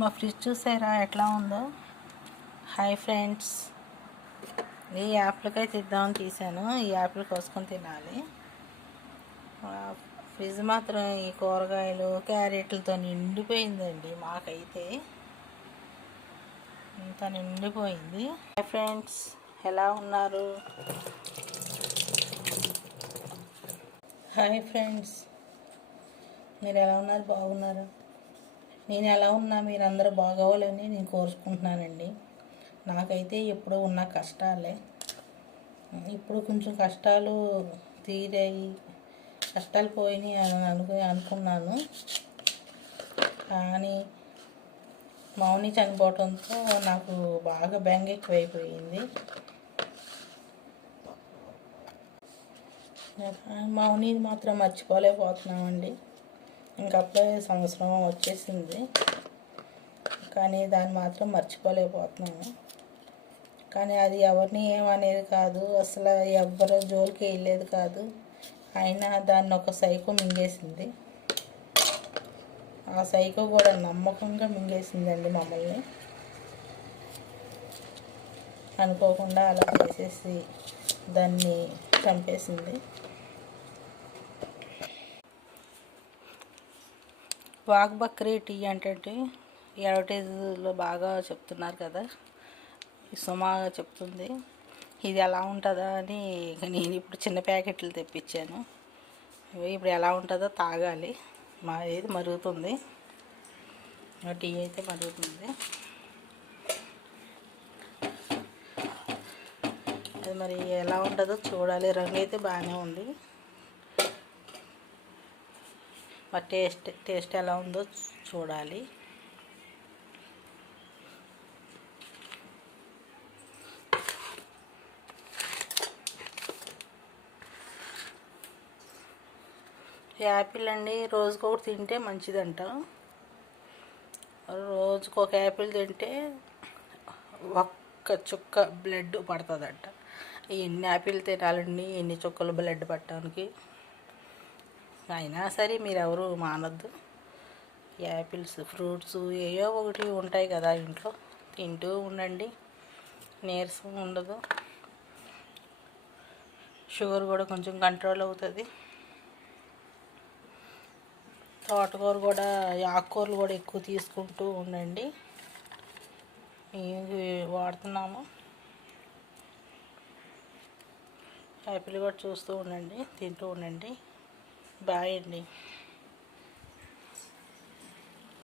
మా ఫ్రిడ్జ్ చూసారా ఎట్లా ఉందో. హాయ్ ఫ్రెండ్స్, ఈ యాప్లకైతే ఇద్దామని తీసాను. ఈ యాప్లు కోసుకొని తినాలి. ఫ్రిడ్జ్ మాత్రం ఈ కూరగాయలు క్యారెట్లతో నిండిపోయిందండి. మాకైతే ఇంత నిండిపోయింది. హాయ్ ఫ్రెండ్స్, ఎలా ఉన్నారు? హాయ్ ఫ్రెండ్స్, మీరు ఎలా ఉన్నారు? బాగున్నారా? నేను ఎలా ఉన్నా మీరందరూ బాగోవాలని నేను కోరుకుంటున్నానండి. నాకైతే ఎప్పుడూ ఉన్న కష్టాలే. ఇప్పుడు కొంచెం కష్టాలు తీరాయి, కష్టాలు పోయినాయి అని అనుకున్నాను. కానీ మౌని చనిపోవడంతో నాకు బాగా బెంగ ఎక్కువైపోయింది. మౌని మాత్రం మర్చిపోలేకపోతున్నామండి. ఇంకప్పుడే సంవత్సరం వచ్చేసింది, కానీ దాన్ని మాత్రం మర్చిపోలేకపోతున్నాము. కానీ అది ఎవరిని ఏమనేది కాదు, అసలు ఎవ్వరు జోలికి వెళ్ళేది కాదు. అయినా దాన్ని ఒక సైకో మింగేసింది. ఆ సైకో కూడా నమ్మకంగా మింగేసిందండి మమ్మల్ని. అనుకోకుండా అలా చేసేసి దాన్ని చంపేసింది. వాఘ్ బక్రీ టీ అంటే అడ్వర్టైజ్లో బాగా చెప్తున్నారు కదా, సుమాగా చెప్తుంది. ఇది ఎలా ఉంటుందా అని నేను ఇప్పుడు చిన్న ప్యాకెట్లు తెప్పించాను. ఇప్పుడు ఎలా ఉంటుందో తాగాలి. ఏది మరుగుతుంది, టీ అయితే మరుగుతుంది. అది మరి ఎలా ఉంటుందో చూడాలి. రంగు అయితే బాగానే ఉంది. మరి టేస్ట్ ఎలా ఉందో చూడాలి. యాపిల్ అండి, రోజుకొకటి తింటే మంచిదంట. రోజుకొక యాపిల్ తింటే ఒక్క చుక్క బ్లడ్ పడుతుందంట. ఎన్ని యాపిల్ తినాలండి, ఎన్ని చుక్కలు బ్లడ్ పట్టడానికి? అయినా సరే మీరెవరు మానద్దు. యాపిల్స్, ఫ్రూట్స్ ఏవో ఒకటి ఉంటాయి కదా ఇంట్లో, తింటూ ఉండండి. నీరసం ఉండదు, షుగర్ కూడా కొంచెం కంట్రోల్ అవుతుంది. తోటకూర కూడా, ఆకుకూరలు కూడా ఎక్కువ తీసుకుంటూ ఉండండి. ఇవి వాడుతున్నాము. యాపిల్ కూడా చూస్తూ ఉండండి, తింటూ ఉండండి. బాయ్ అండి.